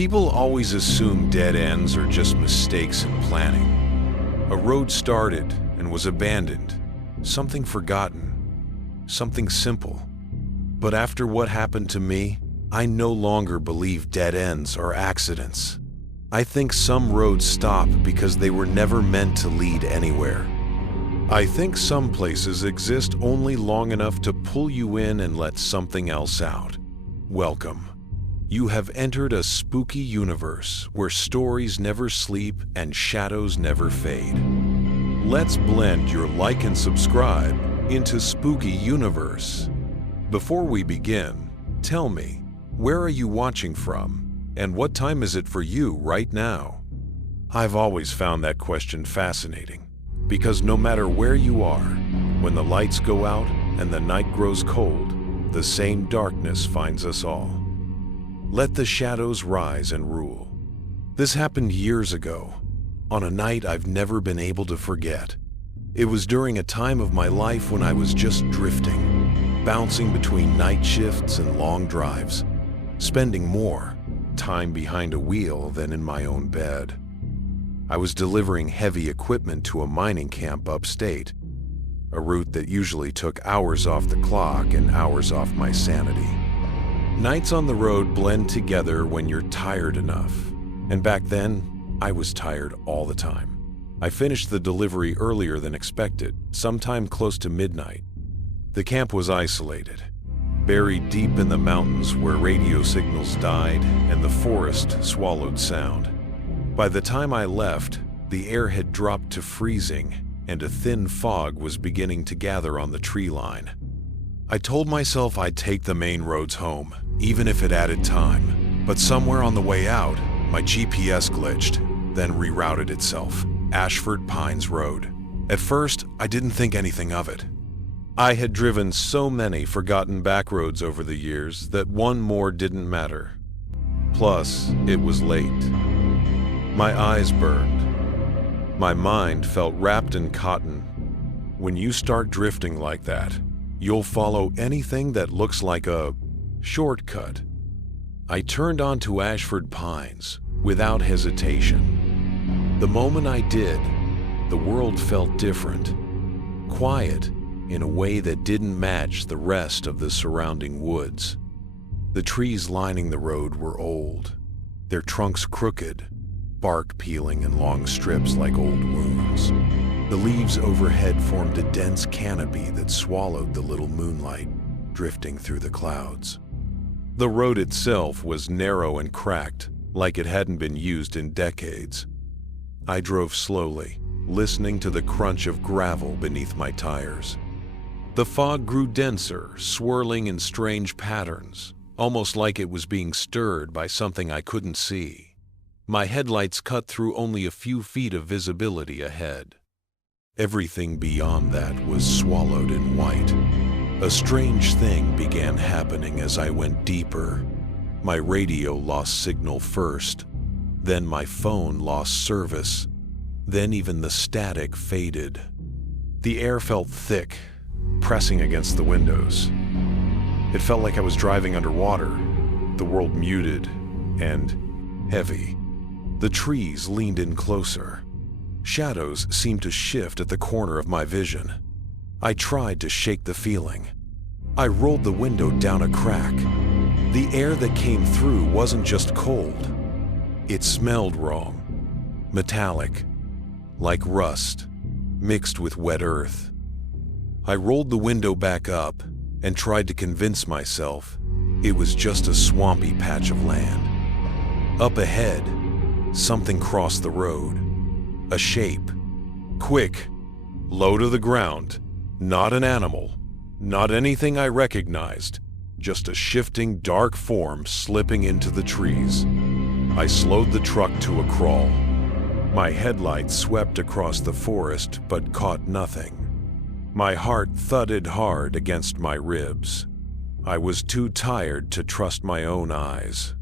People always assume dead ends are just mistakes in planning. A road started and was abandoned, something forgotten, something simple. But after what happened to me, I no longer believe dead ends are accidents. I think some roads stop because they were never meant to lead anywhere. I think some places exist only long enough to pull you in and let something else out. Welcome. You have entered a spooky universe where stories never sleep and shadows never fade. Let's blend your like and subscribe into Spooky Universe. Before we begin, tell me, where are you watching from? And what time is it for you right now? I've always found that question fascinating, because no matter where you are, when the lights go out and the night grows cold, the same darkness finds us all. Let the shadows rise and rule. This happened years ago, on a night I've never been able to forget. It was during a time of my life when I was just drifting, bouncing between night shifts and long drives, spending more time behind a wheel than in my own bed. I was delivering heavy equipment to a mining camp upstate, a route that usually took hours off the clock and hours off my sanity. Nights on the road blend together when you're tired enough, and back then, I was tired all the time. I finished the delivery earlier than expected, sometime close to midnight. The camp was isolated, buried deep in the mountains where radio signals died and the forest swallowed sound. By the time I left, the air had dropped to freezing and a thin fog was beginning to gather on the tree line. I told myself I'd take the main roads home, even if it added time. But somewhere on the way out, my GPS glitched, then rerouted itself. Ashford Pines Road. At first, I didn't think anything of it. I had driven so many forgotten back roads over the years that one more didn't matter. Plus, it was late. My eyes burned. My mind felt wrapped in cotton. When you start drifting like that, you'll follow anything that looks like a shortcut. I turned onto Ashford Pines without hesitation. The moment I did, the world felt different, quiet in a way that didn't match the rest of the surrounding woods. The trees lining the road were old, their trunks crooked, bark peeling in long strips like old wounds. The leaves overhead formed a dense canopy that swallowed the little moonlight drifting through the clouds. The road itself was narrow and cracked, like it hadn't been used in decades. I drove slowly, listening to the crunch of gravel beneath my tires. The fog grew denser, swirling in strange patterns, almost like it was being stirred by something I couldn't see. My headlights cut through only a few feet of visibility ahead. Everything beyond that was swallowed in white. A strange thing began happening as I went deeper. My radio lost signal first, then my phone lost service, then even the static faded. The air felt thick, pressing against the windows. It felt like I was driving underwater, the world muted and heavy. The trees leaned in closer. Shadows seemed to shift at the corner of my vision. I tried to shake the feeling. I rolled the window down a crack. The air that came through wasn't just cold. It smelled wrong, metallic, like rust, mixed with wet earth. I rolled the window back up and tried to convince myself it was just a swampy patch of land. Up ahead, something crossed the road. A shape. Quick. Low to the ground. Not an animal. Not anything I recognized. Just a shifting, dark form slipping into the trees. I slowed the truck to a crawl. My headlights swept across the forest but caught nothing. My heart thudded hard against my ribs. I was too tired to trust my own eyes.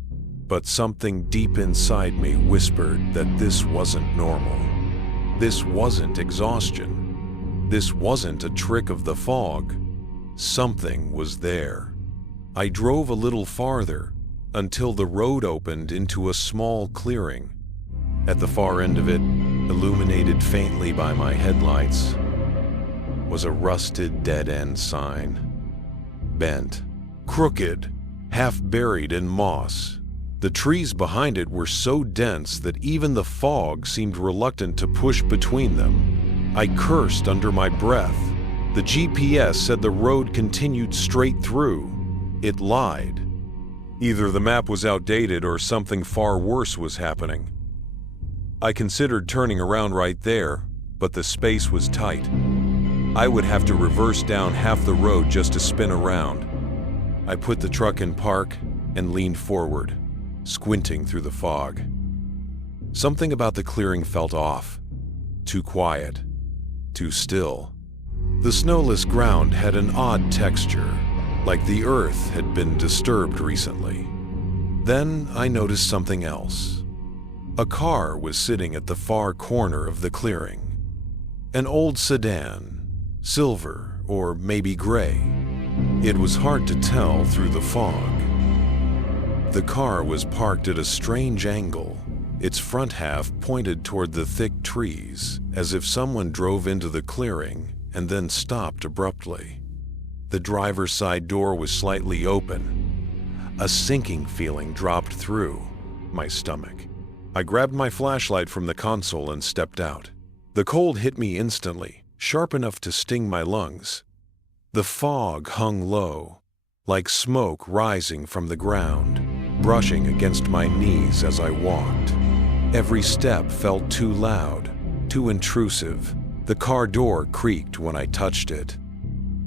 But something deep inside me whispered that this wasn't normal. This wasn't exhaustion. This wasn't a trick of the fog. Something was there. I drove a little farther, until the road opened into a small clearing. At the far end of it, illuminated faintly by my headlights, was a rusted dead-end sign. Bent, crooked, half buried in moss. The trees behind it were so dense that even the fog seemed reluctant to push between them. I cursed under my breath. The GPS said the road continued straight through. It lied. Either the map was outdated or something far worse was happening. I considered turning around right there, but the space was tight. I would have to reverse down half the road just to spin around. I put the truck in park and leaned forward, squinting through the fog. Something about the clearing felt off. Too quiet. Too still. The snowless ground had an odd texture, like the earth had been disturbed recently. Then I noticed something else. A car was sitting at the far corner of the clearing. An old sedan, silver or maybe gray. It was hard to tell through the fog. The car was parked at a strange angle, its front half pointed toward the thick trees, as if someone drove into the clearing and then stopped abruptly. The driver's side door was slightly open. A sinking feeling dropped through my stomach. I grabbed my flashlight from the console and stepped out. The cold hit me instantly, sharp enough to sting my lungs. The fog hung low, like smoke rising from the ground, brushing against my knees as I walked. Every step felt too loud, too intrusive. The car door creaked when I touched it.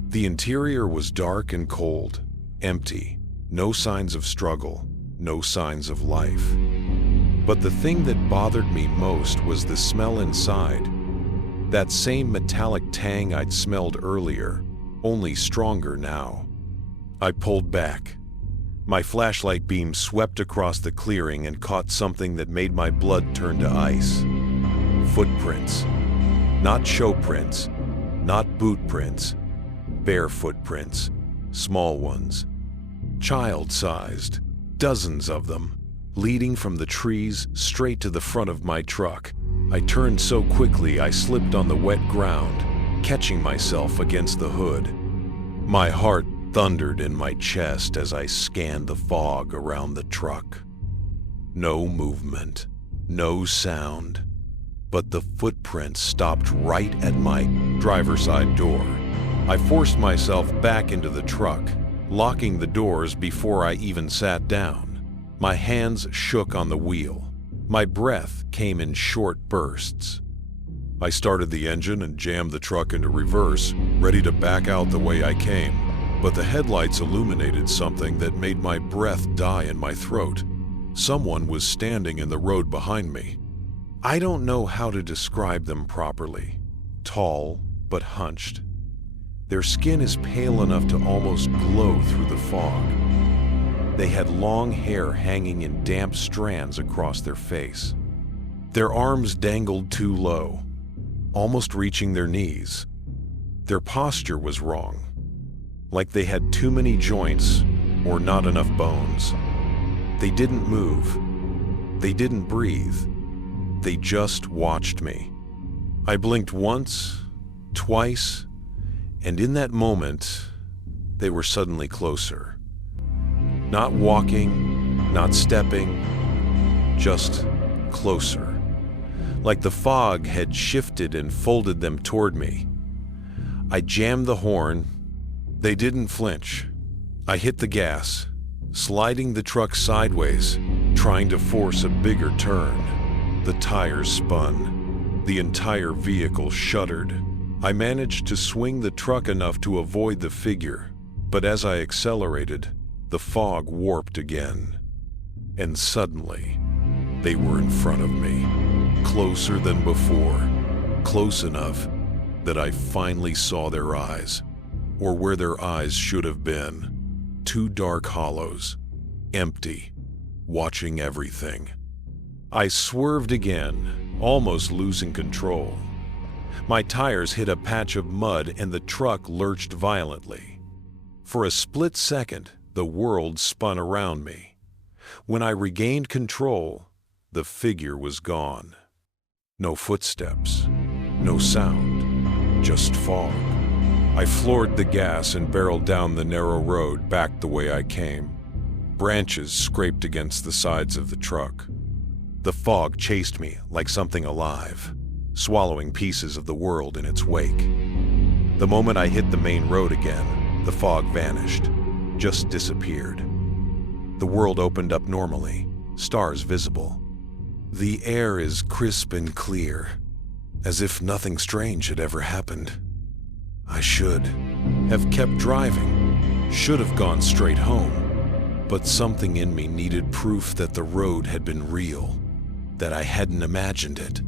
The interior was dark and cold, empty, no signs of struggle, no signs of life. But the thing that bothered me most was the smell inside. That same metallic tang I'd smelled earlier, only stronger now. I pulled back. My flashlight beam swept across the clearing and caught something that made my blood turn to ice. Footprints. Not show prints, not boot prints, bare footprints, small ones, child-sized, dozens of them, leading from the trees straight to the front of my truck. I turned so quickly I slipped on the wet ground, catching myself against the hood. My heart thundered in my chest as I scanned the fog around the truck. No movement, no sound, but the footprints stopped right at my driver's side door. I forced myself back into the truck, locking the doors before I even sat down. My hands shook on the wheel. My breath came in short bursts. I started the engine and jammed the truck into reverse, ready to back out the way I came. But the headlights illuminated something that made my breath die in my throat. Someone was standing in the road behind me. I don't know how to describe them properly. Tall, but hunched. Their skin is pale enough to almost glow through the fog. They had long hair hanging in damp strands across their face. Their arms dangled too low, almost reaching their knees. Their posture was wrong, like they had too many joints or not enough bones. They didn't move. They didn't breathe. They just watched me. I blinked once, twice, and in that moment, they were suddenly closer. Not walking, not stepping, just closer. Like the fog had shifted and folded them toward me. I jammed the horn. They didn't flinch. I hit the gas, sliding the truck sideways, trying to force a bigger turn. The tires spun. The entire vehicle shuddered. I managed to swing the truck enough to avoid the figure, but as I accelerated, the fog warped again. And suddenly, they were in front of me, closer than before, close enough that I finally saw their eyes, or where their eyes should have been. Two dark hollows, empty, watching everything. I swerved again, almost losing control. My tires hit a patch of mud and the truck lurched violently. For a split second, the world spun around me. When I regained control, the figure was gone. No footsteps, no sound, just fog. I floored the gas and barreled down the narrow road back the way I came. Branches scraped against the sides of the truck. The fog chased me like something alive, swallowing pieces of the world in its wake. The moment I hit the main road again, the fog vanished, just disappeared. The world opened up normally, stars visible. The air is crisp and clear, as if nothing strange had ever happened. I should have kept driving, should have gone straight home, but something in me needed proof that the road had been real, that I hadn't imagined it.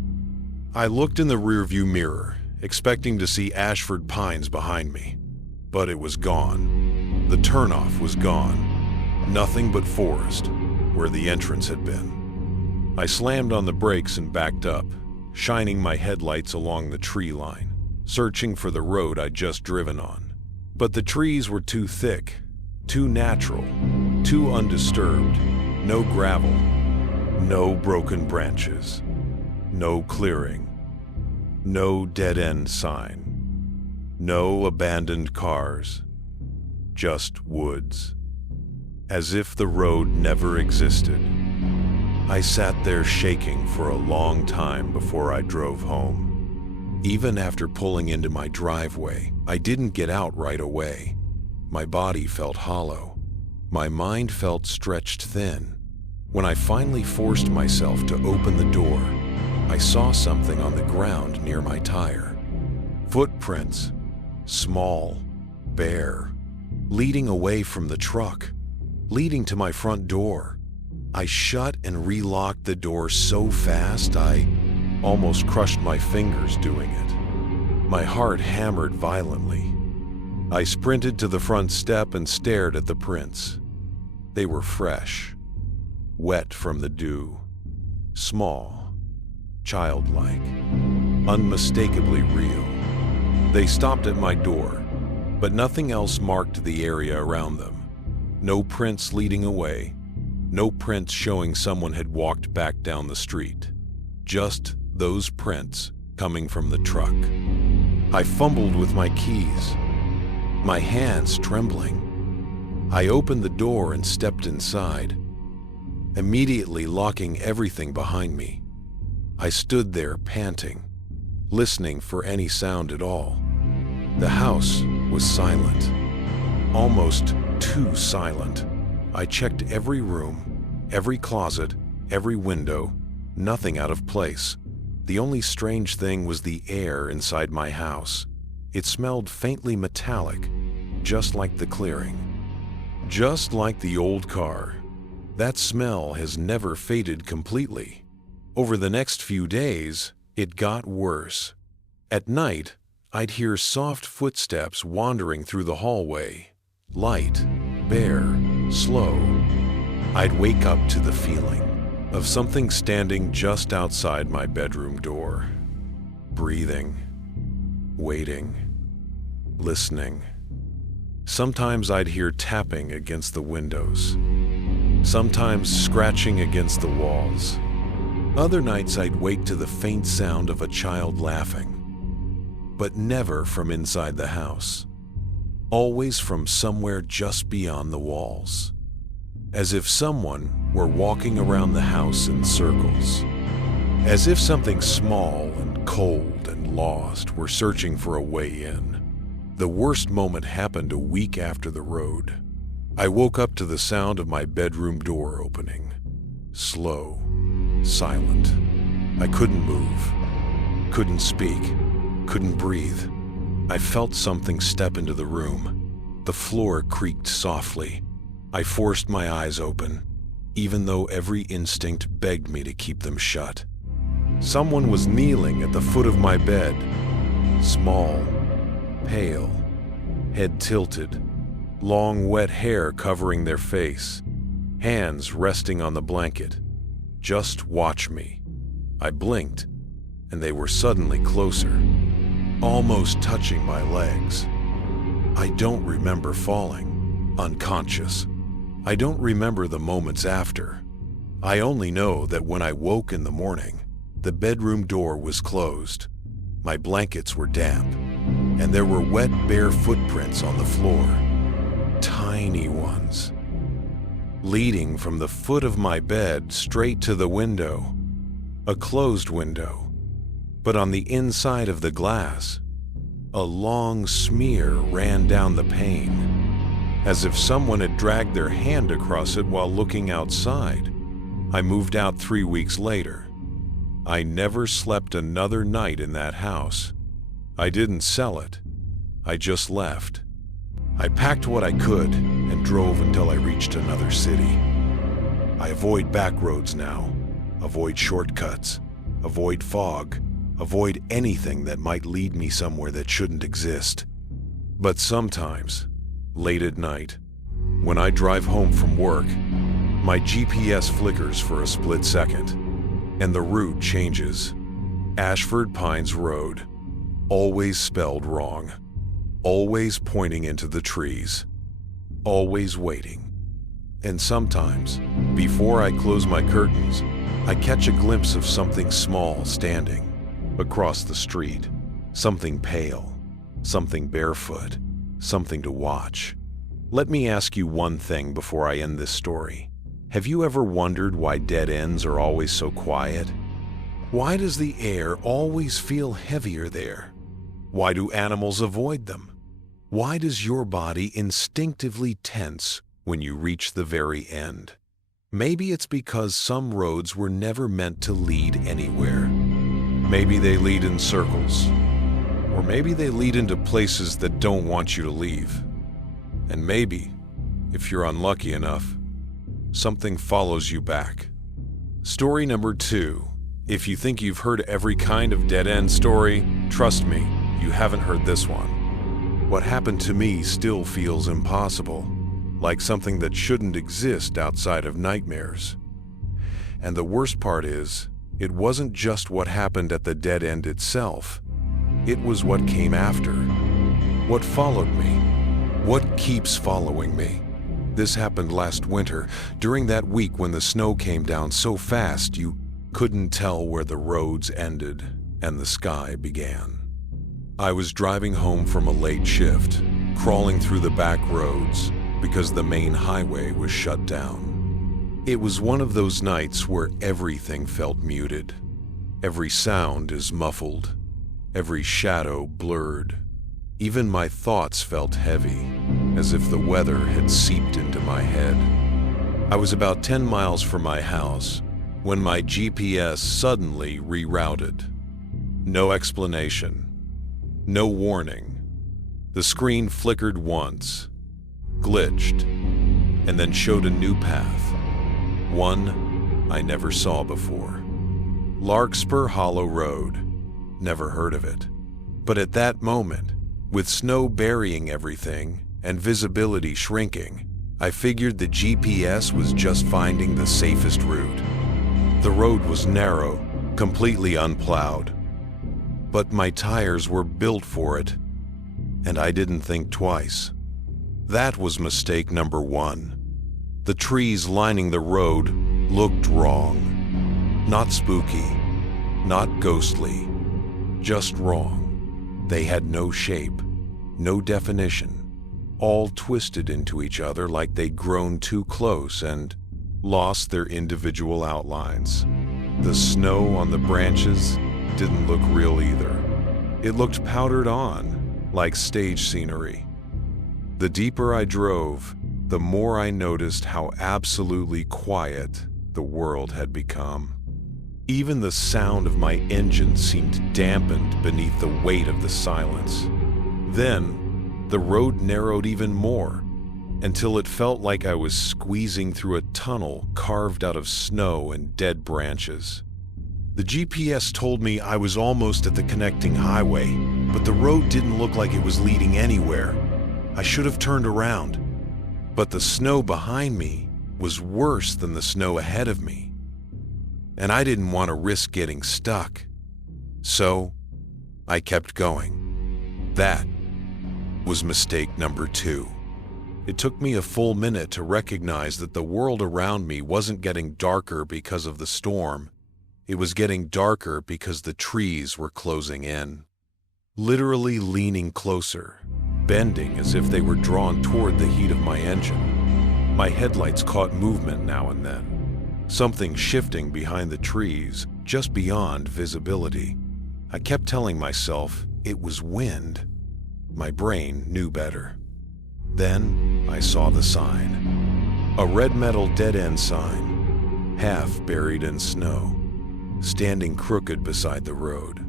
I looked in the rearview mirror, expecting to see Ashford Pines behind me, but it was gone. The turnoff was gone. Nothing but forest, where the entrance had been. I slammed on the brakes and backed up, shining my headlights along the tree line, searching for the road I'd just driven on. But the trees were too thick, too natural, too undisturbed. No gravel, no broken branches, no clearing, no dead-end sign, no abandoned cars, just woods. As if the road never existed. I sat there shaking for a long time before I drove home. Even after pulling into my driveway, I didn't get out right away. My body felt hollow. My mind felt stretched thin. When I finally forced myself to open the door, I saw something on the ground near my tire. Footprints, small, bare, leading away from the truck, leading to my front door. I shut and relocked the door so fast I almost crushed my fingers doing it. My heart hammered violently. I sprinted to the front step and stared at the prints. They were fresh, wet from the dew, small, childlike, unmistakably real. They stopped at my door, but nothing else marked the area around them. No prints leading away, no prints showing someone had walked back down the street. Just those prints coming from the truck. I fumbled with my keys, my hands trembling. I opened the door and stepped inside, immediately locking everything behind me. I stood there panting, listening for any sound at all. The house was silent, almost too silent. I checked every room, every closet, every window, nothing out of place. The only strange thing was the air inside my house. It smelled faintly metallic, just like the clearing. Just like the old car. That smell has never faded completely. Over the next few days, it got worse. At night, I'd hear soft footsteps wandering through the hallway. Light, bare, slow. I'd wake up to the feeling of something standing just outside my bedroom door. Breathing, waiting, listening. Sometimes I'd hear tapping against the windows. Sometimes scratching against the walls. Other nights I'd wake to the faint sound of a child laughing. But never from inside the house. Always from somewhere just beyond the walls. As if someone were walking around the house in circles. As if something small and cold and lost were searching for a way in. The worst moment happened a week after the road. I woke up to the sound of my bedroom door opening. Slow, silent. I couldn't move, couldn't speak, couldn't breathe. I felt something step into the room. The floor creaked softly. I forced my eyes open, even though every instinct begged me to keep them shut. Someone was kneeling at the foot of my bed. Small, pale, head tilted, long wet hair covering their face, hands resting on the blanket. Just watch me. I blinked, and they were suddenly closer, almost touching my legs. I don't remember falling, unconscious. I don't remember the moments after. I only know that when I woke in the morning, the bedroom door was closed, my blankets were damp, and there were wet, bare footprints on the floor. Tiny ones. Leading from the foot of my bed straight to the window. A closed window. But on the inside of the glass, a long smear ran down the pane, as if someone had dragged their hand across it while looking outside. I moved out 3 weeks later. I never slept another night in that house. I didn't sell it. I just left. I packed what I could and drove until I reached another city. I avoid back roads now, avoid shortcuts, avoid fog, avoid anything that might lead me somewhere that shouldn't exist. But sometimes, late at night, when I drive home from work, my GPS flickers for a split second, and the route changes. Ashford Pines Road, always spelled wrong, always pointing into the trees, always waiting. And sometimes, before I close my curtains, I catch a glimpse of something small standing across the street, something pale, something barefoot, something to watch. Let me ask you one thing before I end this story. Have you ever wondered why dead ends are always so quiet? Why does the air always feel heavier there? Why do animals avoid them? Why does your body instinctively tense when you reach the very end? Maybe it's because some roads were never meant to lead anywhere. Maybe they lead in circles. Or maybe they lead into places that don't want you to leave. And maybe, if you're unlucky enough, something follows you back. Story number 2. If you think you've heard every kind of dead-end story, trust me, you haven't heard this one. What happened to me still feels impossible, like something that shouldn't exist outside of nightmares. And the worst part is, it wasn't just what happened at the dead end itself. It was what came after. What followed me. What keeps following me. This happened last winter, during that week when the snow came down so fast you couldn't tell where the roads ended and the sky began. I was driving home from a late shift, crawling through the back roads because the main highway was shut down. It was one of those nights where everything felt muted. Every sound is muffled, every shadow blurred. Even my thoughts felt heavy, as if the weather had seeped into my head. I was about 10 miles from my house when my GPS suddenly rerouted. No explanation, no warning. The screen flickered once, glitched, and then showed a new path, one I never saw before. Larkspur Hollow Road. Never heard of it. But at that moment, with snow burying everything and visibility shrinking, I figured the GPS was just finding the safest route. The road was narrow, completely unplowed. But my tires were built for it, and I didn't think twice. That was mistake number 1. The trees lining the road looked wrong. Not spooky, not ghostly, just wrong. They had no shape, no definition, all twisted into each other like they'd grown too close and lost their individual outlines. The snow on the branches didn't look real either. It looked powdered on, like stage scenery. The deeper I drove, the more I noticed how absolutely quiet the world had become. Even the sound of my engine seemed dampened beneath the weight of the silence. Then, the road narrowed even more, until it felt like I was squeezing through a tunnel carved out of snow and dead branches. The GPS told me I was almost at the connecting highway, but the road didn't look like it was leading anywhere. I should have turned around. But the snow behind me was worse than the snow ahead of me. And I didn't want to risk getting stuck. So, I kept going. That was mistake number 2. It took me a full minute to recognize that the world around me wasn't getting darker because of the storm. It was getting darker because the trees were closing in, literally leaning closer, bending as if they were drawn toward the heat of my engine. My headlights caught movement now and then, something shifting behind the trees, just beyond visibility. I kept telling myself it was wind. My brain knew better. Then I saw the sign. A red metal dead-end sign, half buried in snow, standing crooked beside the road.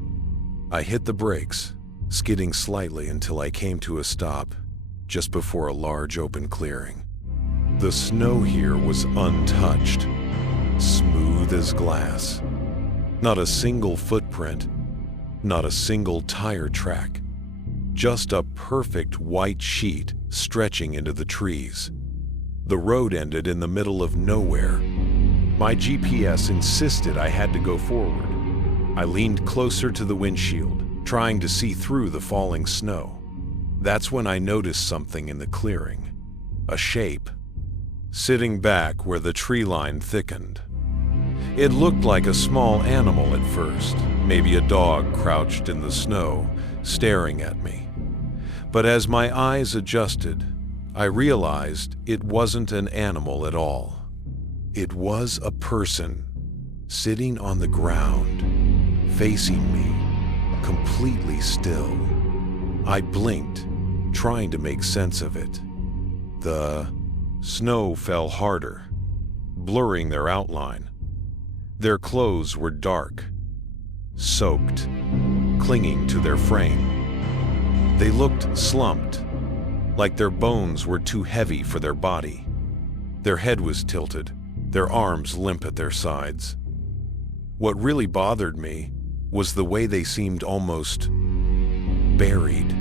I hit the brakes, skidding slightly until I came to a stop just before a large open clearing. The snow here was untouched, smooth as glass. Not a single footprint, not a single tire track. Just a perfect white sheet stretching into the trees. The road ended in the middle of nowhere. My GPS insisted I had to go forward. I leaned closer to the windshield, trying to see through the falling snow. That's when I noticed something in the clearing. A shape, sitting back where the tree line thickened. It looked like a small animal at first, maybe a dog crouched in the snow, staring at me. But as my eyes adjusted, I realized it wasn't an animal at all. It was a person, sitting on the ground, facing me, completely still. I blinked, trying to make sense of it. The snow fell harder, blurring their outline. Their clothes were dark, soaked, clinging to their frame. They looked slumped, like their bones were too heavy for their body. Their head was tilted, their arms limp at their sides. What really bothered me was the way they seemed almost buried,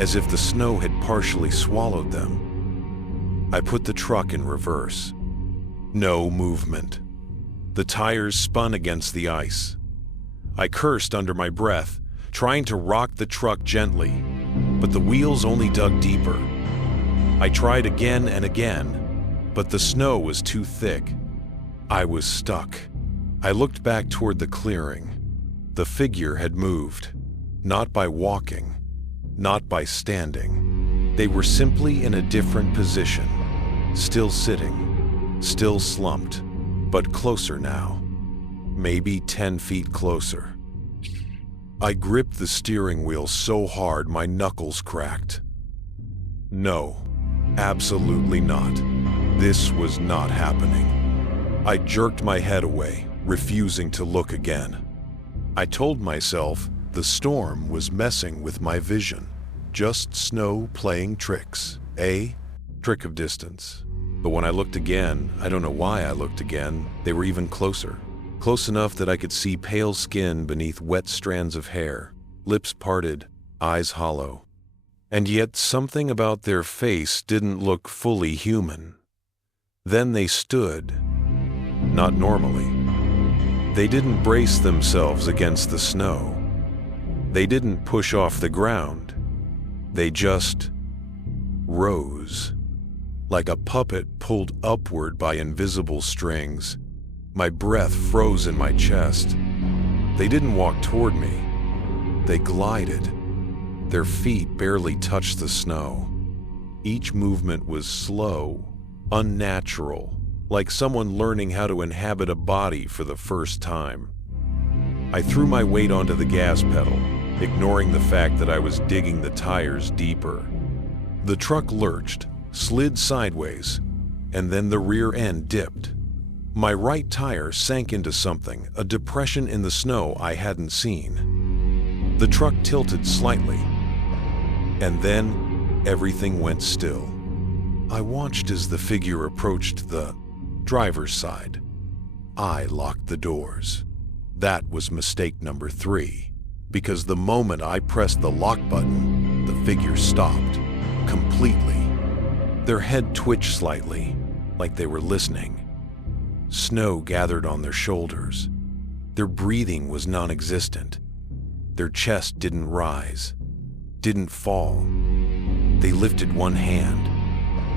as if the snow had partially swallowed them. I put the truck in reverse. No movement. The tires spun against the ice. I cursed under my breath, trying to rock the truck gently, but the wheels only dug deeper. I tried again and again, but the snow was too thick. I was stuck. I looked back toward the clearing. The figure had moved, not by walking, not by standing. They were simply in a different position, still sitting, still slumped, but closer now, maybe 10 feet closer. I gripped the steering wheel so hard my knuckles cracked. No, absolutely not. This was not happening. I jerked my head away, refusing to look again. I told myself the storm was messing with my vision. Just snow playing tricks, a trick of distance. But when I looked again, I don't know why I looked again, they were even closer. Close enough that I could see pale skin beneath wet strands of hair, lips parted, eyes hollow. And yet something about their face didn't look fully human. Then they stood, not normally. They didn't brace themselves against the snow. They didn't push off the ground. They just rose, like a puppet pulled upward by invisible strings. My breath froze in my chest. They didn't walk toward me. They glided. Their feet barely touched the snow. Each movement was slow, unnatural, like someone learning how to inhabit a body for the first time. I threw my weight onto the gas pedal, ignoring the fact that I was digging the tires deeper. The truck lurched, slid sideways, and then the rear end dipped. My right tire sank into something, a depression in the snow I hadn't seen. The truck tilted slightly, and then everything went still. I watched as the figure approached the driver's side. I locked the doors. That was mistake number 3, because the moment I pressed the lock button, the figure stopped, completely. Their head twitched slightly, like they were listening. Snow gathered on their shoulders. Their breathing was non-existent. Their chest didn't rise, didn't fall. They lifted one hand,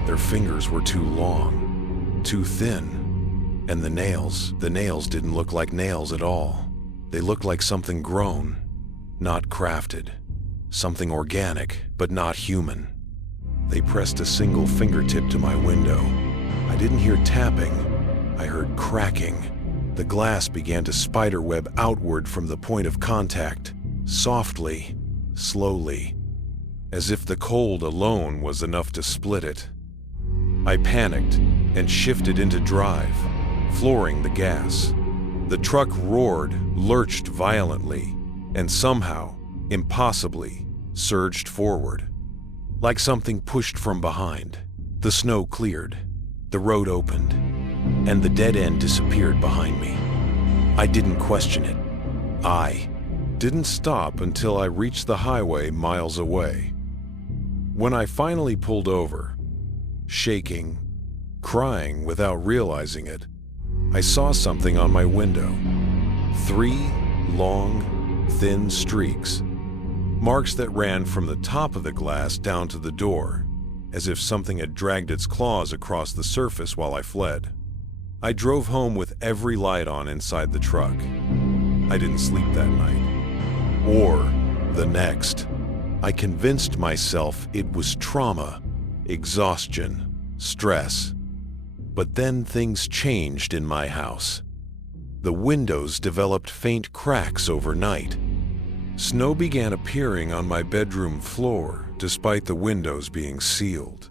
Their fingers were too long, too thin, and the nails didn't look like nails at all. They looked like something grown, not crafted, something organic, but not human. They pressed a single fingertip to my window. I didn't hear tapping, I heard cracking. The glass began to spiderweb outward from the point of contact, softly, slowly, as if the cold alone was enough to split it. I panicked and shifted into drive, flooring the gas. The truck roared, lurched violently, and somehow, impossibly, surged forward. Like something pushed from behind, the snow cleared, the road opened, and the dead end disappeared behind me. I didn't question it. I didn't stop until I reached the highway miles away. When I finally pulled over, shaking, crying without realizing it, I saw something on my window. 3 long, thin streaks. Marks that ran from the top of the glass down to the door, as if something had dragged its claws across the surface while I fled. I drove home with every light on inside the truck. I didn't sleep that night, or the next. I convinced myself it was trauma, exhaustion, stress. But then things changed in my house. The windows developed faint cracks overnight. Snow began appearing on my bedroom floor, despite the windows being sealed.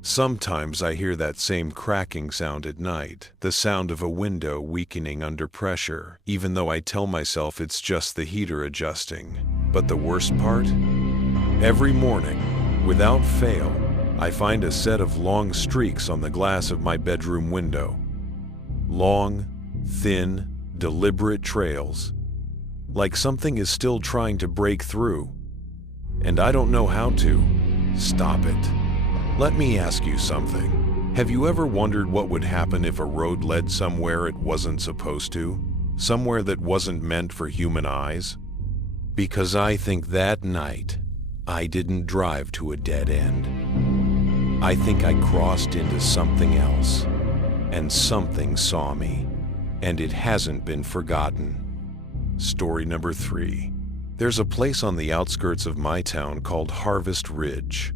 Sometimes I hear that same cracking sound at night, the sound of a window weakening under pressure, even though I tell myself it's just the heater adjusting. But the worst part? Every morning, without fail, I find a set of long streaks on the glass of my bedroom window. Long, thin, deliberate trails. Like something is still trying to break through, and I don't know how to stop it. Let me ask you something. Have you ever wondered what would happen if a road led somewhere it wasn't supposed to? Somewhere that wasn't meant for human eyes? Because I think that night, I didn't drive to a dead end. I think I crossed into something else, and something saw me, and it hasn't been forgotten. Story number 3. There's a place on the outskirts of my town called Harvest Ridge.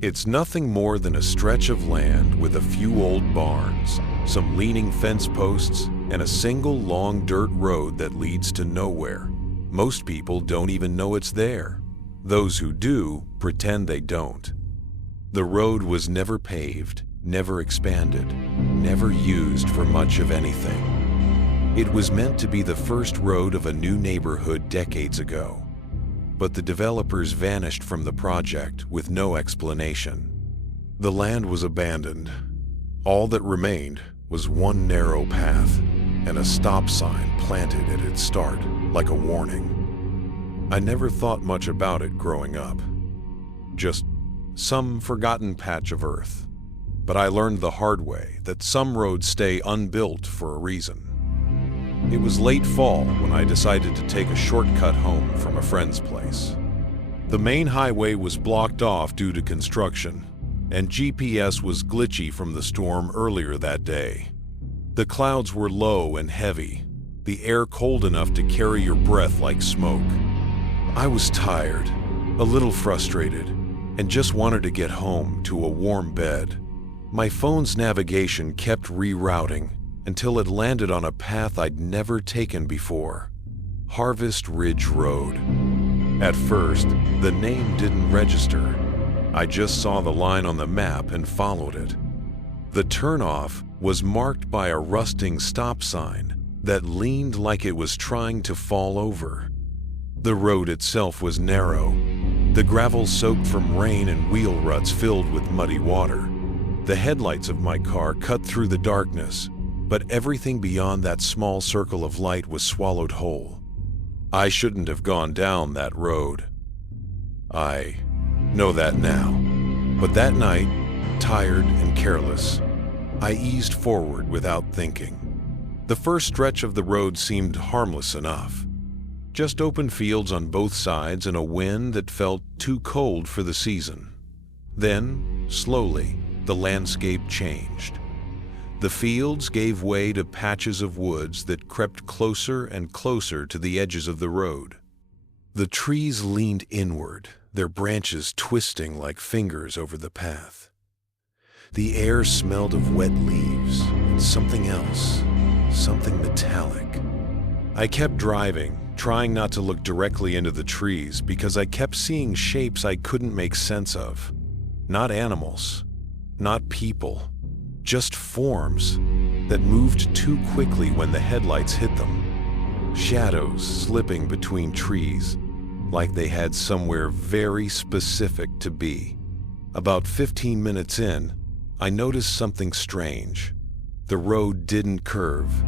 It's nothing more than a stretch of land with a few old barns, some leaning fence posts, and a single long dirt road that leads to nowhere. Most people don't even know it's there. Those who do pretend they don't. The road was never paved, never expanded, never used for much of anything. It was meant to be the first road of a new neighborhood decades ago. But the developers vanished from the project with no explanation. The land was abandoned. All that remained was one narrow path and a stop sign planted at its start, like a warning. I never thought much about it growing up. Just some forgotten patch of earth. But I learned the hard way that some roads stay unbuilt for a reason. It was late fall when I decided to take a shortcut home from a friend's place. The main highway was blocked off due to construction, and GPS was glitchy from the storm earlier that day. The clouds were low and heavy, the air cold enough to carry your breath like smoke. I was tired, a little frustrated, and just wanted to get home to a warm bed. My phone's navigation kept rerouting until it landed on a path I'd never taken before. Harvest Ridge Road. At first, the name didn't register. I just saw the line on the map and followed it. The turnoff was marked by a rusting stop sign that leaned like it was trying to fall over. The road itself was narrow, the gravel soaked from rain and wheel ruts filled with muddy water. The headlights of my car cut through the darkness, but everything beyond that small circle of light was swallowed whole. I shouldn't have gone down that road. I know that now. But that night, tired and careless, I eased forward without thinking. The first stretch of the road seemed harmless enough. Just open fields on both sides and a wind that felt too cold for the season. Then, slowly, the landscape changed. The fields gave way to patches of woods that crept closer and closer to the edges of the road. The trees leaned inward, their branches twisting like fingers over the path. The air smelled of wet leaves and something else, something metallic. I kept driving, trying not to look directly into the trees because I kept seeing shapes I couldn't make sense of. Not animals, not people, just forms that moved too quickly when the headlights hit them. Shadows slipping between trees, like they had somewhere very specific to be. About 15 minutes in, I noticed something strange. The road didn't curve,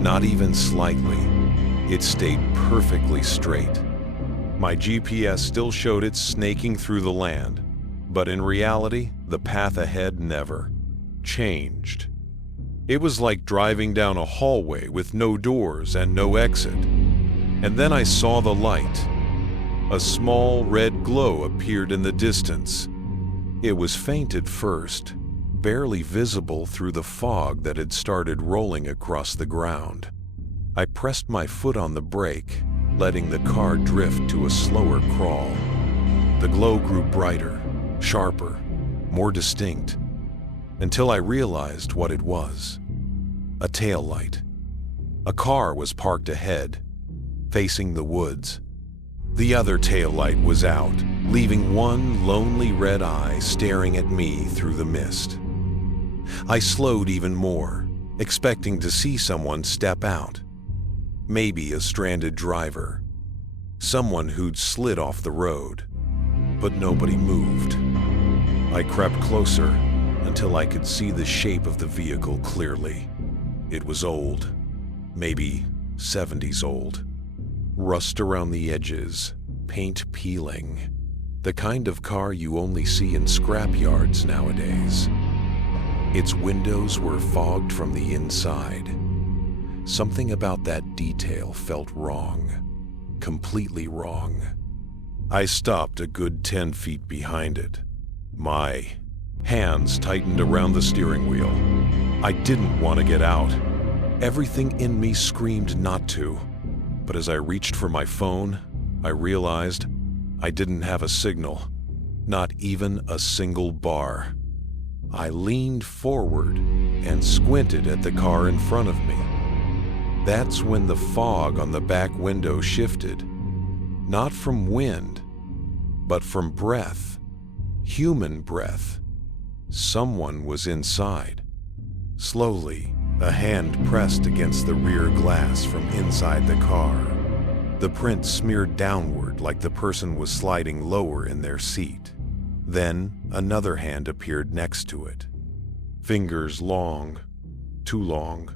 not even slightly. It stayed perfectly straight. My GPS still showed it snaking through the land, but in reality, the path ahead never changed. It was like driving down a hallway with no doors and no exit. And then I saw the light. A small red glow appeared in the distance. It was faint at first, barely visible through the fog that had started rolling across the ground. I pressed my foot on the brake, letting the car drift to a slower crawl. The glow grew brighter, sharper, more distinct, until I realized what it was. A taillight. A car was parked ahead, facing the woods. The other taillight was out, leaving one lonely red eye staring at me through the mist. I slowed even more, expecting to see someone step out. Maybe a stranded driver, someone who'd slid off the road, but nobody moved. I crept closer until I could see the shape of the vehicle clearly. It was old, maybe 70s old. Rust around the edges, paint peeling. The kind of car you only see in scrapyards nowadays. Its windows were fogged from the inside. Something about that detail felt wrong, completely wrong. I stopped a good 10 feet behind it. My hands tightened around the steering wheel. I didn't want to get out. Everything in me screamed not to. But as I reached for my phone, I realized I didn't have a signal, not even a single bar. I leaned forward and squinted at the car in front of me. That's when the fog on the back window shifted, not from wind, but from breath, human breath. Someone was inside. Slowly, a hand pressed against the rear glass from inside the car. The print smeared downward like the person was sliding lower in their seat. Then another hand appeared next to it. Fingers long, too long.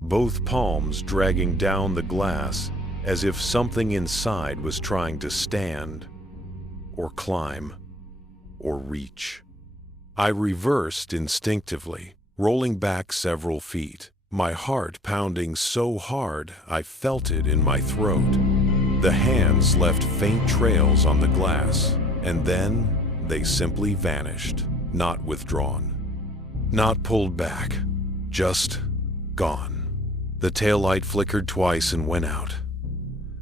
Both palms dragging down the glass as if something inside was trying to stand, or climb, or reach. I reversed instinctively, rolling back several feet, my heart pounding so hard I felt it in my throat. The hands left faint trails on the glass, and then they simply vanished, not withdrawn. Not pulled back, just gone. The taillight flickered twice and went out.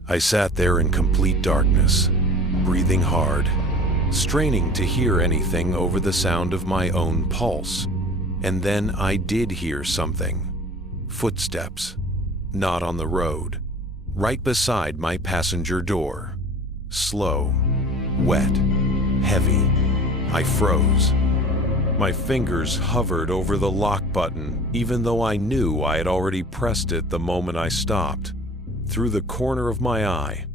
I sat there in complete darkness, breathing hard, straining to hear anything over the sound of my own pulse. And then I did hear something. Footsteps, not on the road, right beside my passenger door. Slow, wet, heavy. I froze. My fingers hovered over the lock button, even though I knew I had already pressed it the moment I stopped. Through the corner of my eye,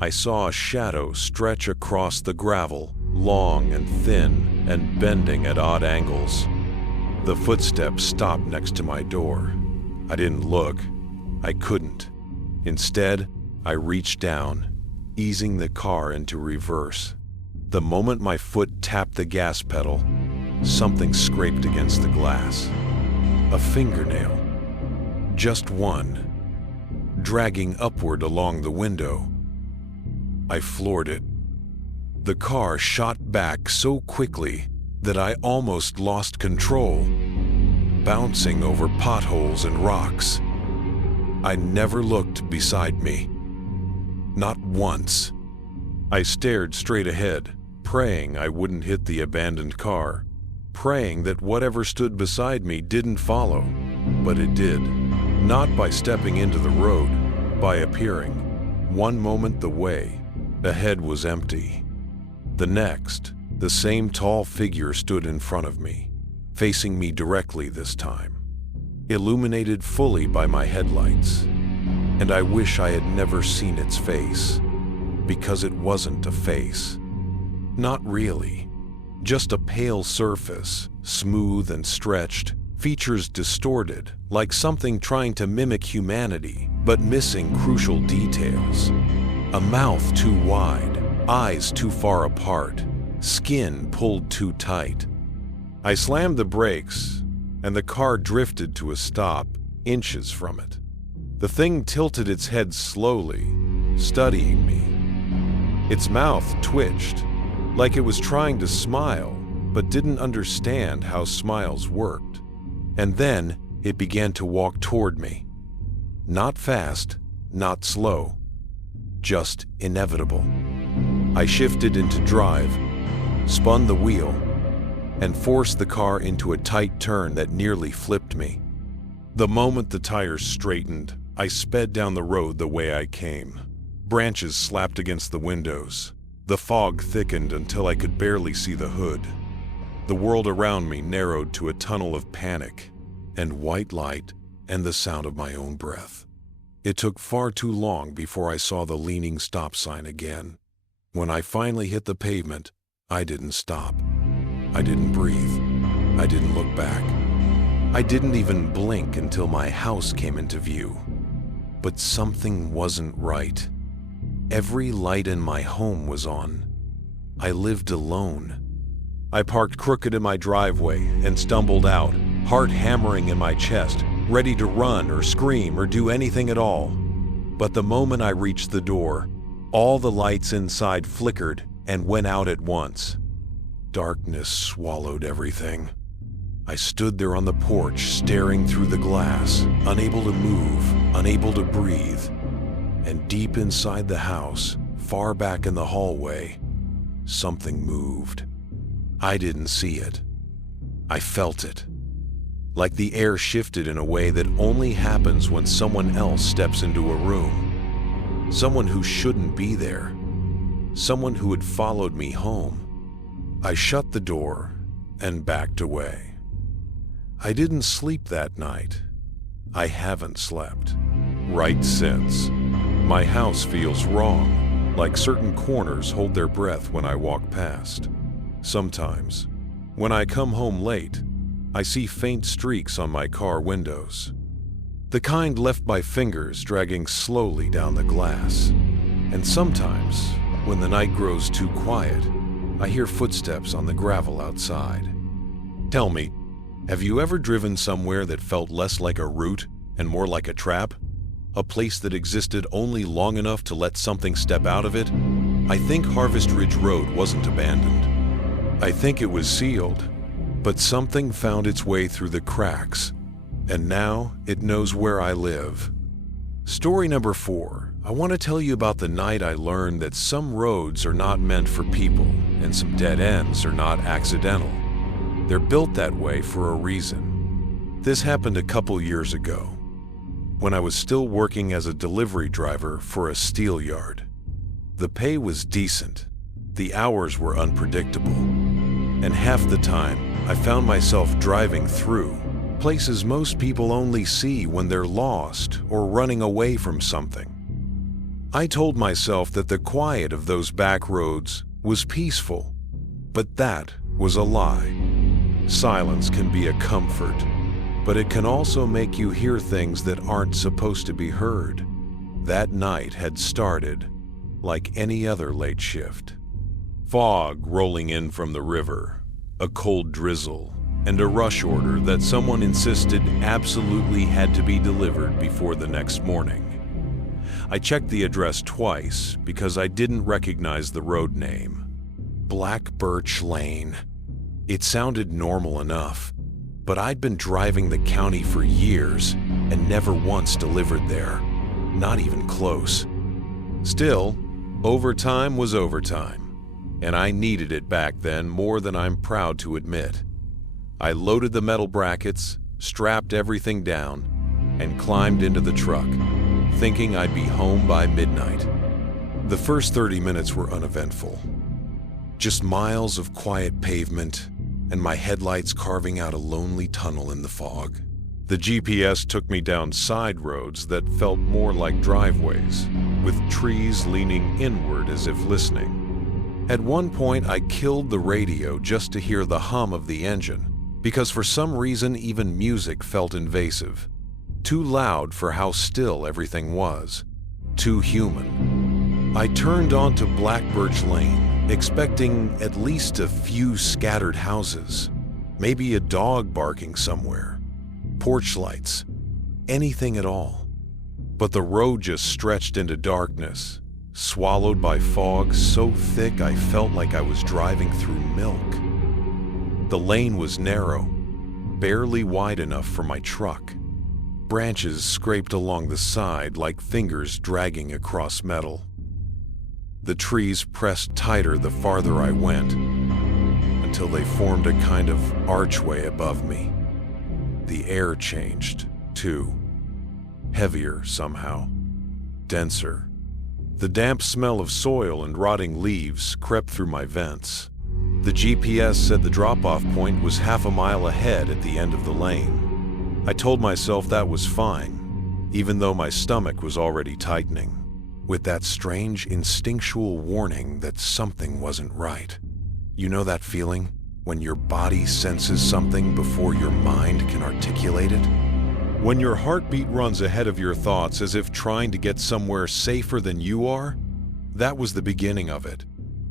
I saw a shadow stretch across the gravel, long and thin and bending at odd angles. The footsteps stopped next to my door. I didn't look. I couldn't. Instead, I reached down, easing the car into reverse. The moment my foot tapped the gas pedal, something scraped against the glass. A fingernail. Just one. Dragging upward along the window. I floored it. The car shot back so quickly, that I almost lost control, bouncing over potholes and rocks. I never looked beside me. Not once. I stared straight ahead, praying I wouldn't hit the abandoned car, praying that whatever stood beside me didn't follow, but it did. Not by stepping into the road, by appearing. One moment the way ahead was empty. The next, the same tall figure stood in front of me, facing me directly this time, illuminated fully by my headlights. And I wish I had never seen its face, because it wasn't a face. Not really. Just a pale surface, smooth and stretched, features distorted, like something trying to mimic humanity, but missing crucial details. A mouth too wide, eyes too far apart, skin pulled too tight. I slammed the brakes, and the car drifted to a stop, inches from it. The thing tilted its head slowly, studying me. Its mouth twitched, like it was trying to smile, but didn't understand how smiles worked. And then it began to walk toward me. Not fast, not slow, just inevitable. I shifted into drive, spun the wheel, and forced the car into a tight turn that nearly flipped me. The moment the tires straightened, I sped down the road the way I came. Branches slapped against the windows. The fog thickened until I could barely see the hood. The world around me narrowed to a tunnel of panic and white light and the sound of my own breath. It took far too long before I saw the leaning stop sign again. When I finally hit the pavement, I didn't stop. I didn't breathe. I didn't look back. I didn't even blink until my house came into view. But something wasn't right. Every light in my home was on. I lived alone. I parked crooked in my driveway and stumbled out, heart hammering in my chest, ready to run or scream or do anything at all. But the moment I reached the door, all the lights inside flickered and went out at once. Darkness swallowed everything. I stood there on the porch, staring through the glass, unable to move, unable to breathe. And deep inside the house, far back in the hallway, something moved. I didn't see it. I felt it. Like the air shifted in a way that only happens when someone else steps into a room. Someone who shouldn't be there. Someone who had followed me home. I shut the door and backed away. I didn't sleep that night. I haven't slept. Right since. My house feels wrong, like certain corners hold their breath when I walk past. Sometimes, when I come home late, I see faint streaks on my car windows. The kind left by fingers dragging slowly down the glass. And sometimes, when the night grows too quiet, I hear footsteps on the gravel outside. Tell me, have you ever driven somewhere that felt less like a route and more like a trap? A place that existed only long enough to let something step out of it? I think Harvest Ridge Road wasn't abandoned. I think it was sealed, but something found its way through the cracks, and now it knows where I live. Story number 4. I want to tell you about the night I learned that some roads are not meant for people, and some dead ends are not accidental. They're built that way for a reason. This happened a couple years ago, when I was still working as a delivery driver for a steel yard. The pay was decent, the hours were unpredictable, and half the time I found myself driving through places most people only see when they're lost or running away from something. I told myself that the quiet of those back roads was peaceful, but that was a lie. Silence can be a comfort, but it can also make you hear things that aren't supposed to be heard. That night had started like any other late shift. Fog rolling in from the river, a cold drizzle, and a rush order that someone insisted absolutely had to be delivered before the next morning. I checked the address twice because I didn't recognize the road name. Black Birch Lane. It sounded normal enough, but I'd been driving the county for years and never once delivered there, not even close. Still, overtime was overtime, and I needed it back then more than I'm proud to admit. I loaded the metal brackets, strapped everything down, and climbed into the truck, thinking I'd be home by midnight. The first 30 minutes were uneventful. Just miles of quiet pavement and my headlights carving out a lonely tunnel in the fog. The GPS took me down side roads that felt more like driveways, with trees leaning inward as if listening. At one point, I killed the radio just to hear the hum of the engine, because for some reason even music felt invasive. Too loud for how still everything was. Too human. I turned onto Black Birch Lane, expecting at least a few scattered houses, maybe a dog barking somewhere, porch lights, anything at all. But the road just stretched into darkness, swallowed by fog so thick I felt like I was driving through milk. The lane was narrow, barely wide enough for my truck. Branches scraped along the side like fingers dragging across metal. The trees pressed tighter the farther I went, until they formed a kind of archway above me. The air changed, too. Heavier somehow. Denser. The damp smell of soil and rotting leaves crept through my vents. The GPS said the drop-off point was half a mile ahead at the end of the lane. I told myself that was fine, even though my stomach was already tightening, with that strange instinctual warning that something wasn't right. You know that feeling when your body senses something before your mind can articulate it? When your heartbeat runs ahead of your thoughts as if trying to get somewhere safer than you are? That was the beginning of it.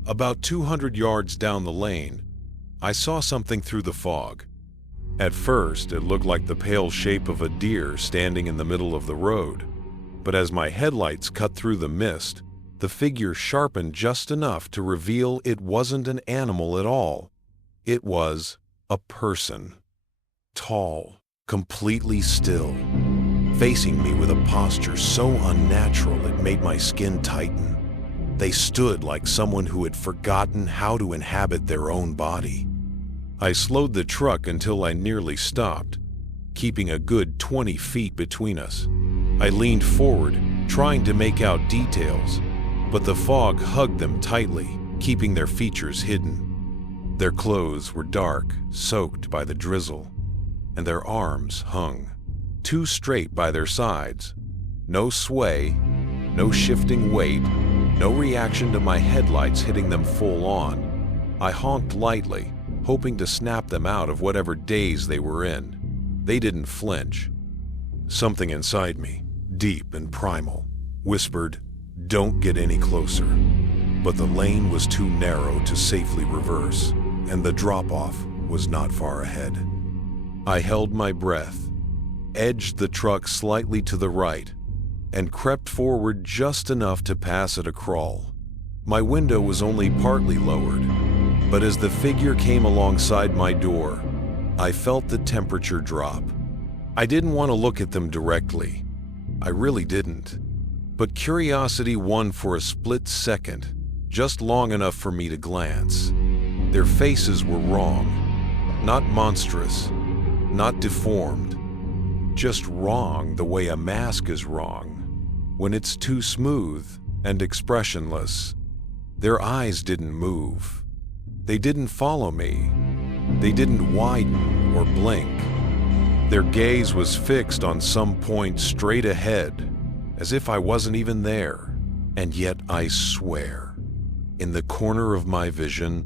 About 200 yards down the lane, I saw something through the fog. At first, it looked like the pale shape of a deer standing in the middle of the road. But as my headlights cut through the mist, the figure sharpened just enough to reveal it wasn't an animal at all. It was a person. Tall, completely still, facing me with a posture so unnatural it made my skin tighten. They stood like someone who had forgotten how to inhabit their own body. I slowed the truck until I nearly stopped, keeping a good 20 feet between us. I leaned forward, trying to make out details, but the fog hugged them tightly, keeping their features hidden. Their clothes were dark, soaked by the drizzle, and their arms hung, too straight by their sides. No sway, no shifting weight, no reaction to my headlights hitting them full on. I honked lightly, hoping to snap them out of whatever daze they were in. They didn't flinch. Something inside me, deep and primal, whispered, "Don't get any closer." But the lane was too narrow to safely reverse, and the drop-off was not far ahead. I held my breath, edged the truck slightly to the right, and crept forward just enough to pass at a crawl. My window was only partly lowered, but as the figure came alongside my door, I felt the temperature drop. I didn't want to look at them directly. I really didn't. But curiosity won for a split second, just long enough for me to glance. Their faces were wrong. Not monstrous, not deformed. Just wrong the way a mask is wrong, when it's too smooth and expressionless. Their eyes didn't move. They didn't follow me. They didn't widen or blink. Their gaze was fixed on some point straight ahead, as if I wasn't even there. And yet I swear, in the corner of my vision,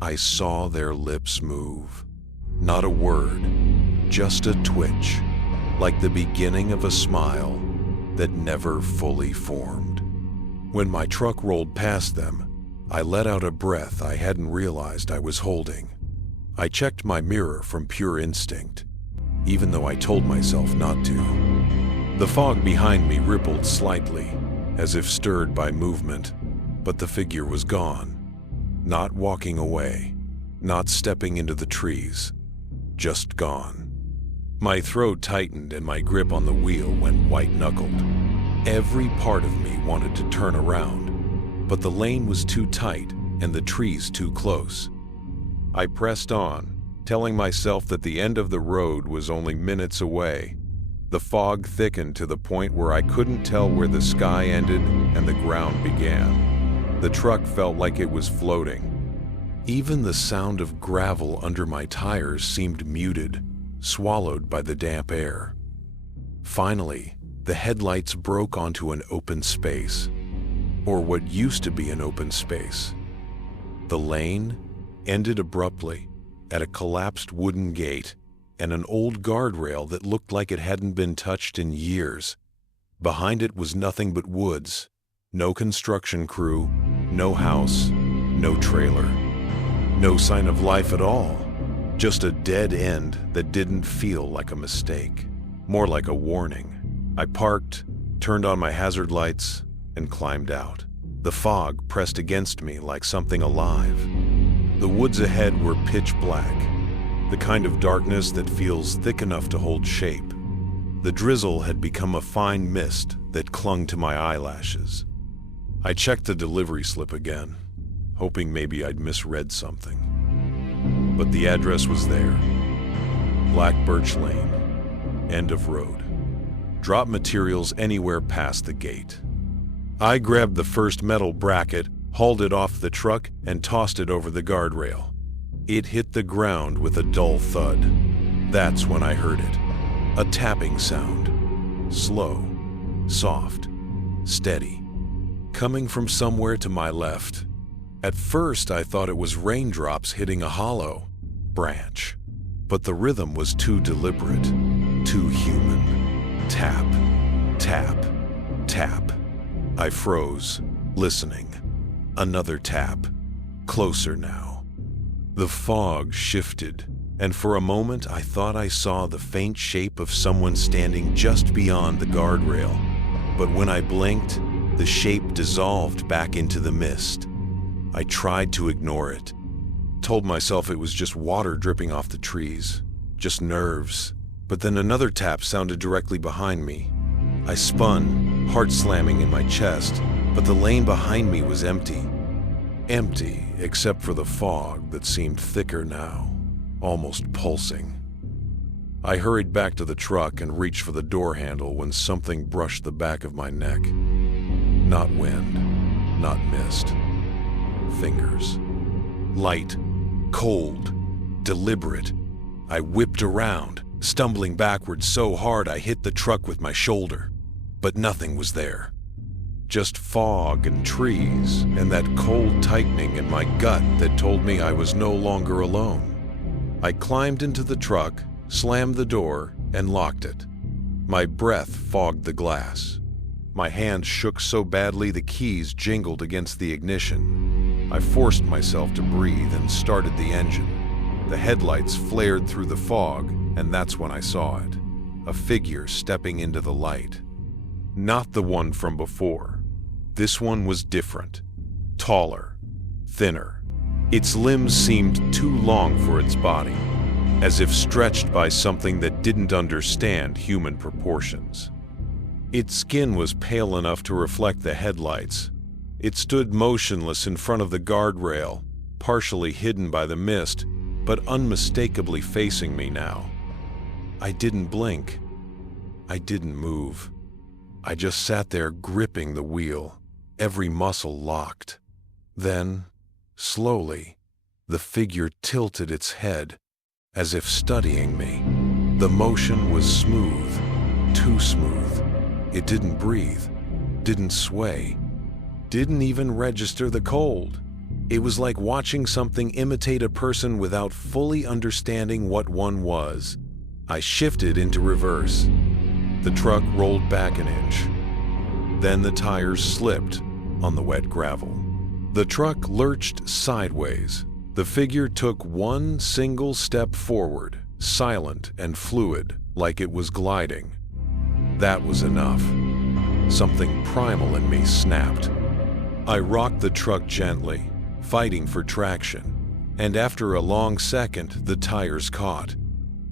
I saw their lips move. Not a word, just a twitch, like the beginning of a smile that never fully formed. When my truck rolled past them, I let out a breath I hadn't realized I was holding. I checked my mirror from pure instinct, even though I told myself not to. The fog behind me rippled slightly, as if stirred by movement, but the figure was gone, not walking away, not stepping into the trees, just gone. My throat tightened and my grip on the wheel went white-knuckled. Every part of me wanted to turn around, but the lane was too tight and the trees too close. I pressed on, telling myself that the end of the road was only minutes away. The fog thickened to the point where I couldn't tell where the sky ended and the ground began. The truck felt like it was floating. Even the sound of gravel under my tires seemed muted, swallowed by the damp air. Finally, the headlights broke onto an open space, or what used to be an open space. The lane ended abruptly at a collapsed wooden gate and an old guardrail that looked like it hadn't been touched in years. Behind it was nothing but woods, no construction crew, no house, no trailer. No sign of life at all, just a dead end that didn't feel like a mistake, more like a warning. I parked, turned on my hazard lights, and climbed out. The fog pressed against me like something alive. The woods ahead were pitch black, the kind of darkness that feels thick enough to hold shape. The drizzle had become a fine mist that clung to my eyelashes. I checked the delivery slip again, hoping maybe I'd misread something. But the address was there. Black Birch Lane, end of road. Drop materials anywhere past the gate. I grabbed the first metal bracket, hauled it off the truck, and tossed it over the guardrail. It hit the ground with a dull thud. That's when I heard it. A tapping sound. Slow, soft, steady. Coming from somewhere to my left. At first, I thought it was raindrops hitting a hollow branch. But the rhythm was too deliberate, too human. Tap, tap, tap. I froze, listening. Another tap. Closer now. The fog shifted, and for a moment I thought I saw the faint shape of someone standing just beyond the guardrail. But when I blinked, the shape dissolved back into the mist. I tried to ignore it. Told myself it was just water dripping off the trees, just nerves. But then another tap sounded directly behind me. I spun, heart slamming in my chest, but the lane behind me was empty. Empty, except for the fog that seemed thicker now, almost pulsing. I hurried back to the truck and reached for the door handle when something brushed the back of my neck. Not wind, not mist. Fingers. Light, cold, deliberate. I whipped around, stumbling backwards so hard I hit the truck with my shoulder. But nothing was there. Just fog and trees and that cold tightening in my gut that told me I was no longer alone. I climbed into the truck, slammed the door, and locked it. My breath fogged the glass. My hands shook so badly the keys jingled against the ignition. I forced myself to breathe and started the engine. The headlights flared through the fog, and that's when I saw it. A figure stepping into the light. Not the one from before. This one was different. Taller. Thinner. Its limbs seemed too long for its body, as if stretched by something that didn't understand human proportions. Its skin was pale enough to reflect the headlights. It stood motionless in front of the guardrail, partially hidden by the mist, but unmistakably facing me now. I didn't blink. I didn't move. I just sat there gripping the wheel, every muscle locked. Then, slowly, the figure tilted its head, as if studying me. The motion was smooth, too smooth. It didn't breathe, didn't sway, didn't even register the cold. It was like watching something imitate a person without fully understanding what one was. I shifted into reverse. The truck rolled back an inch. Then the tires slipped on the wet gravel. The truck lurched sideways. The figure took one single step forward, silent and fluid, like it was gliding. That was enough. Something primal in me snapped. I rocked the truck gently, fighting for traction, And after a long second, the tires caught.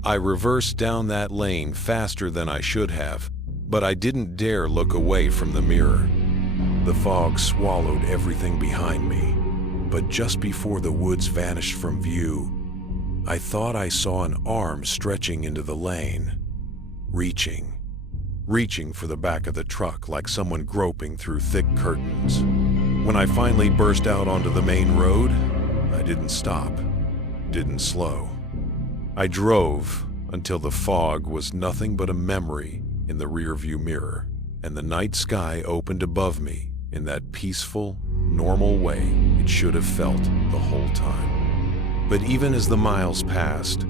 I reversed down that lane faster than I should have, but I didn't dare look away from the mirror. The fog swallowed everything behind me, but just before the woods vanished from view, I thought I saw an arm stretching into the lane, reaching for the back of the truck like someone groping through thick curtains. When I finally burst out onto the main road, I didn't stop, didn't slow. I drove until the fog was nothing but a memory in the rearview mirror, and the night sky opened above me in that peaceful, normal way it should have felt the whole time. But even as the miles passed,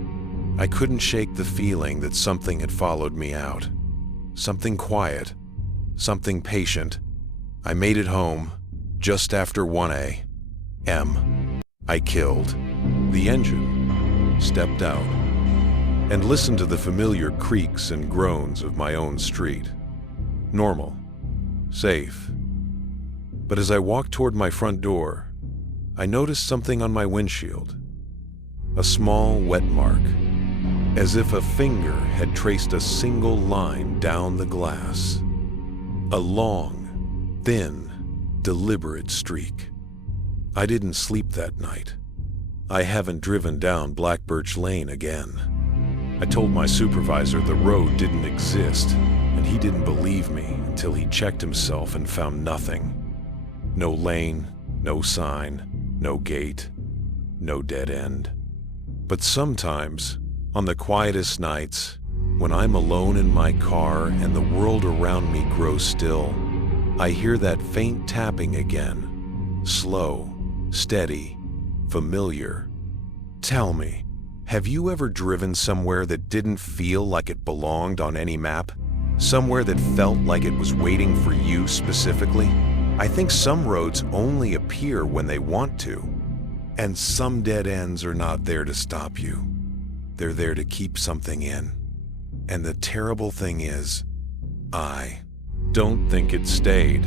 I couldn't shake the feeling that something had followed me out. Something quiet, something patient. I made it home just after 1 a.m. I killed the engine, stepped out, and listened to the familiar creaks and groans of my own street. Normal, safe. But as I walked toward my front door, I noticed something on my windshield. A small wet mark, as if a finger had traced a single line down the glass. A long, thin, deliberate streak. I didn't sleep that night. I haven't driven down Black Birch Lane again. I told my supervisor the road didn't exist, and he didn't believe me until he checked himself and found nothing. No lane, no sign, no gate, no dead end. But sometimes, on the quietest nights, when I'm alone in my car and the world around me grows still, I hear that faint tapping again. Slow, steady, familiar. Tell me, have you ever driven somewhere that didn't feel like it belonged on any map? Somewhere that felt like it was waiting for you specifically? I think some roads only appear when they want to, and some dead ends are not there to stop you. They're there to keep something in. And the terrible thing is, I don't think it stayed.